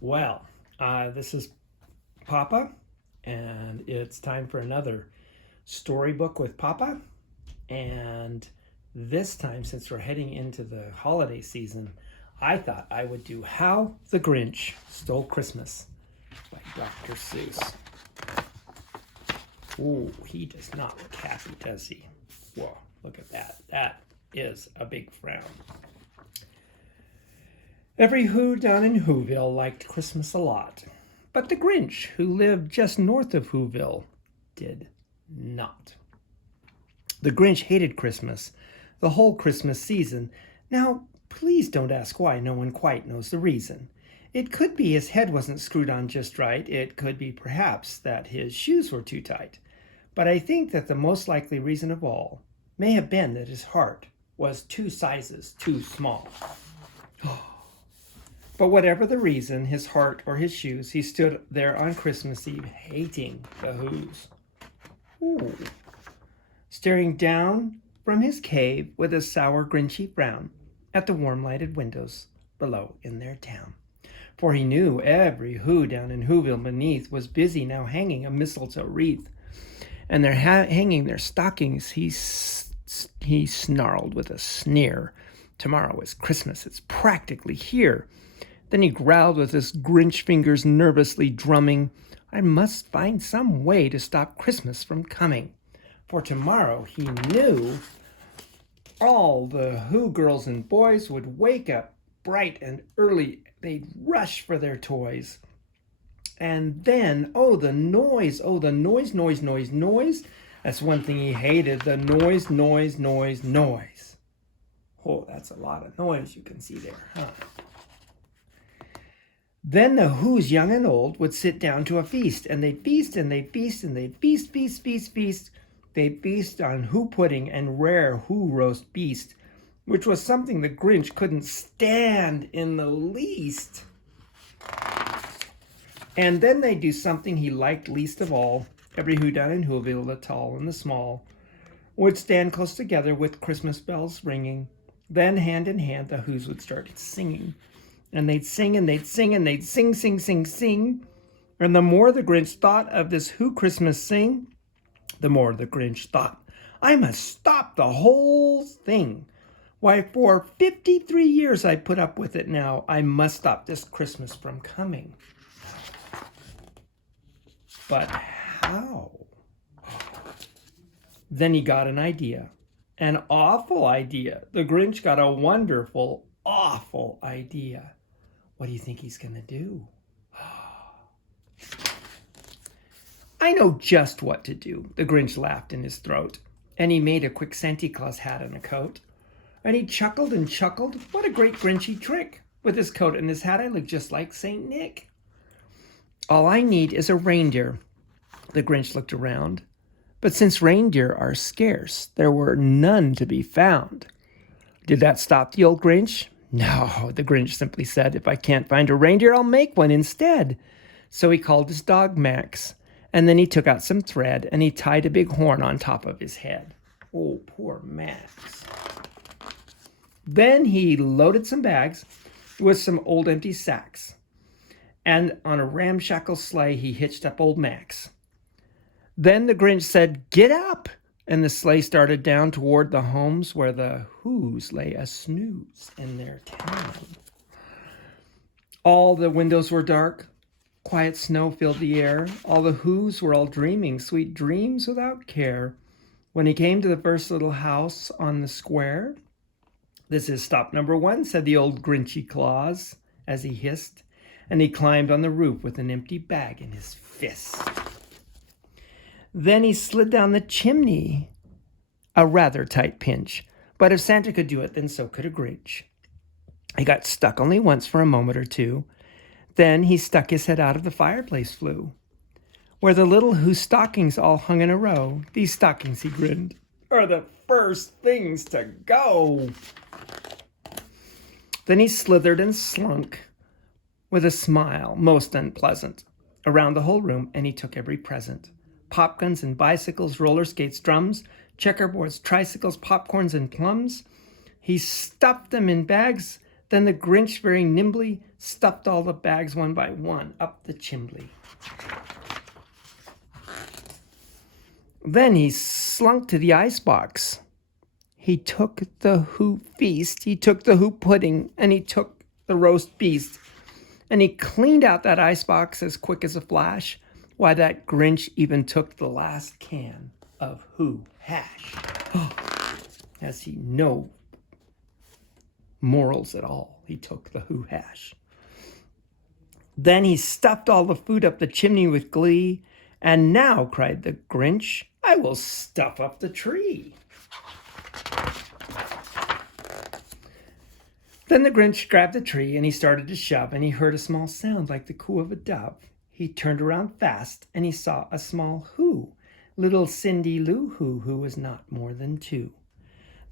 Well, this is Papa, and it's time for another storybook with Papa. And this time, since we're heading into the holiday season, I thought I would do How the Grinch Stole Christmas by Dr. Seuss. Ooh, he does not look happy, does he? Whoa, look at that. That is a big frown. Every Who down in Whoville liked Christmas a lot, but the Grinch, who lived just north of Whoville, did not. The Grinch hated Christmas, the whole Christmas season. Now, please don't ask why, no one quite knows the reason. It could be his head wasn't screwed on just right. It could be perhaps that his shoes were too tight. But I think that the most likely reason of all may have been that his heart was 2 sizes too small. But whatever the reason, his heart or his shoes, he stood there on Christmas Eve hating the Who's. Ooh. Staring down from his cave with a sour, grinchy frown at the warm-lighted windows below in their town. For he knew every Who down in Whoville beneath was busy now hanging a mistletoe wreath. And they're hanging their stockings, he snarled with a sneer. Tomorrow is Christmas, it's practically here. Then he growled with his Grinch fingers nervously drumming, I must find some way to stop Christmas from coming. For tomorrow, he knew, all the Who girls and boys would wake up bright and early. They'd rush for their toys. And then, oh, the noise, noise. That's one thing he hated, the noise. Oh, that's a lot of noise you can see there, huh? Then the Who's young and old would sit down to a feast, and they'd feast, and they'd feast, and they'd feast. They'd feast on Who pudding and rare Who roast beast, which was something the Grinch couldn't stand in the least. And then they'd do something he liked least of all. Every Who down in Whoville, the tall and the small, would stand close together with Christmas bells ringing. Then, hand in hand, the Who's would start singing. And they'd sing and they'd sing and they'd sing. And the more the Grinch thought of this Who Christmas sing, the more the Grinch thought, I must stop the whole thing. Why, for 53 years I put up with it now. I must stop this Christmas from coming. But how? Then he got an idea. An awful idea. The Grinch got a wonderful, awful idea. What do you think he's going to do? I know just what to do, the Grinch laughed in his throat. And he made a quick Santa Claus hat and a coat. And he chuckled and chuckled. What a great Grinchy trick. With his coat and his hat, I look just like St. Nick. All I need is a reindeer. The Grinch looked around. But since reindeer are scarce, there were none to be found. Did that stop the old Grinch? No, the Grinch simply said, if I can't find a reindeer, I'll make one instead. So he called his dog Max, and then he took out some thread, and he tied a big horn on top of his head. Oh, poor Max. Then he loaded some bags with some old empty sacks, and on a ramshackle sleigh he hitched up old Max. Then the Grinch said, get up! And the sleigh started down toward the homes where the Who's lay a snooze in their town. All the windows were dark. Quiet snow filled the air. All the Who's were all dreaming sweet dreams without care. When he came to the first little house on the square, this is stop number 1, said the old Grinchy Claus as he hissed, and he climbed on the roof with an empty bag in his fist. Then he slid down the chimney, a rather tight pinch. But if Santa could do it, then so could a Grinch. He got stuck only once for a moment or two. Then he stuck his head out of the fireplace flue, where the little Who stockings all hung in a row. These stockings, he grinned, are the first things to go. Then he slithered and slunk with a smile most unpleasant around the whole room, and he took every present. Pop guns and bicycles, roller skates, drums, checkerboards, tricycles, popcorns, and plums. He stuffed them in bags Then the Grinch very nimbly stuffed all the bags one by one up the chimney. Then he slunk to the icebox. He took the hoop feast, he took the hoop pudding, and he took the roast beast. And he cleaned out that icebox as quick as a flash. Why, that Grinch even took the last can of Who hash. Has he no morals at all? He took the Who hash. Then he stuffed all the food up the chimney with glee. And now, cried the Grinch, I will stuff up the tree. Then the Grinch grabbed the tree and he started to shove, and he heard a small sound like the coo of a dove. He turned around fast and he saw a small Who, little Cindy Lou Who was not more than 2.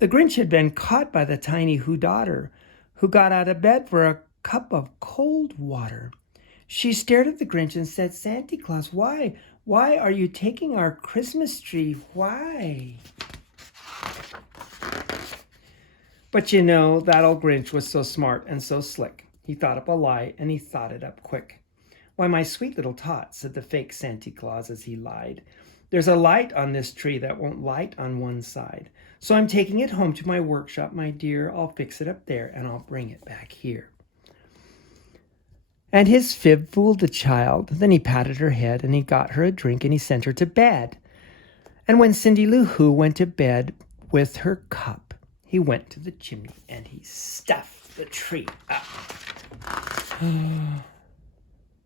The Grinch had been caught by the tiny Who daughter, who got out of bed for a cup of cold water. She stared at the Grinch and said, Santa Claus, why are you taking our Christmas tree? Why? But you know, that old Grinch was so smart and so slick. He thought up a lie, and he thought it up quick. Why, my sweet little tot, said the fake Santa Claus as he lied. There's a light on this tree that won't light on one side. So I'm taking it home to my workshop, my dear. I'll fix it up there, and I'll bring it back here. And his fib fooled the child. Then he patted her head, and he got her a drink, and he sent her to bed. And when Cindy Lou Who went to bed with her cup, he went to the chimney and he stuffed the tree up.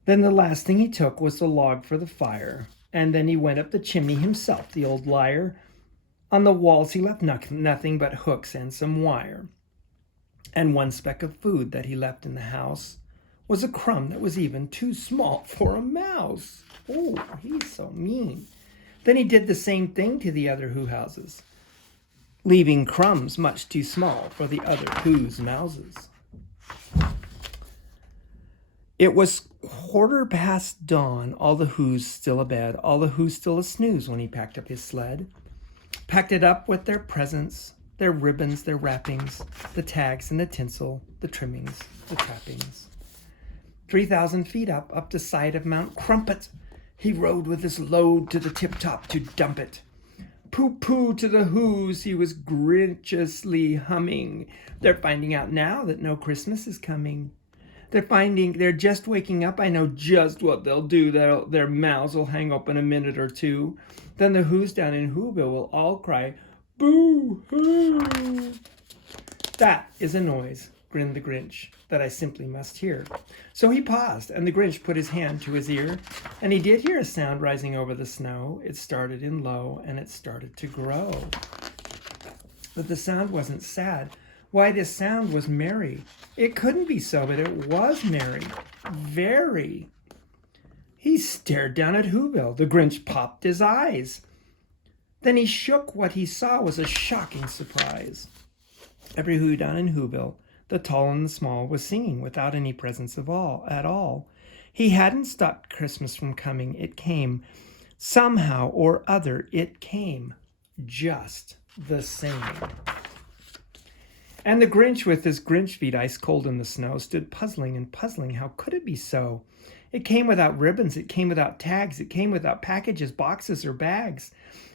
Then the last thing he took was the log for the fire. And then he went up the chimney himself, the old liar. On the walls he left nothing but hooks and some wire. And one speck of food that he left in the house was a crumb that was even too small for a mouse. Oh, he's so mean. Then he did the same thing to the other Who houses, leaving crumbs much too small for the other Who's mouses. It was 1:15 dawn, all the Who's still abed, all the Who's still a snooze when he packed up his sled. Packed it up with their presents, their ribbons, their wrappings, the tags and the tinsel, the trimmings, the trappings. 3,000 feet up the side of Mount Crumpet, he rode with his load to the tip-top to dump it. Pooh-pooh to the Who's, he was grinchiously humming. They're finding out now that no Christmas is coming. They're just waking up. I know just what they'll do. Their mouths will hang open a minute or two. Then the Who's down in Whoville will all cry, boo-hoo. That is a noise, grinned the Grinch, that I simply must hear. So he paused, and the Grinch put his hand to his ear, and he did hear a sound rising over the snow. It started in low, and it started to grow. But the sound wasn't sad. Why, this sound was merry. It couldn't be so, but it was merry. Very. He stared down at Whoville. The Grinch popped his eyes. Then he shook. What he saw was a shocking surprise. Every Who down in Whoville, the tall and the small, was singing without any presents at all. He hadn't stopped Christmas from coming. It came. Somehow or other, it came. Just the same. And the Grinch, with his Grinch feet ice cold in the snow, stood puzzling and puzzling. How could it be so? It came without ribbons. It came without tags. It came without packages, boxes, or bags.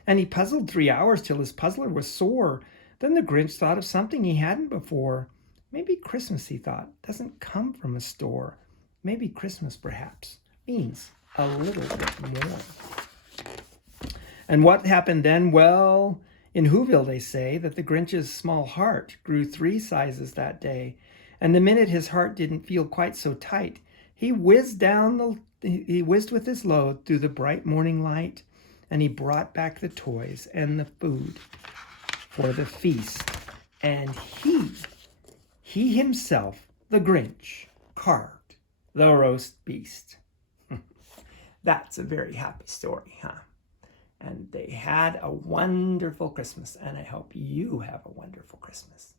And he puzzled 3 hours till his puzzler was sore. Then the Grinch thought of something he hadn't before. Maybe Christmas, he thought, doesn't come from a store. Maybe Christmas, perhaps, means a little bit more. And what happened then? Well, in Whoville, they say that the Grinch's small heart grew 3 sizes that day. And the minute his heart didn't feel quite so tight, he whizzed with his load through the bright morning light, and he brought back the toys and the food for the feast. And he himself, the Grinch, carved the roast beast. That's a very happy story, huh? And they had a wonderful Christmas, and I hope you have a wonderful Christmas.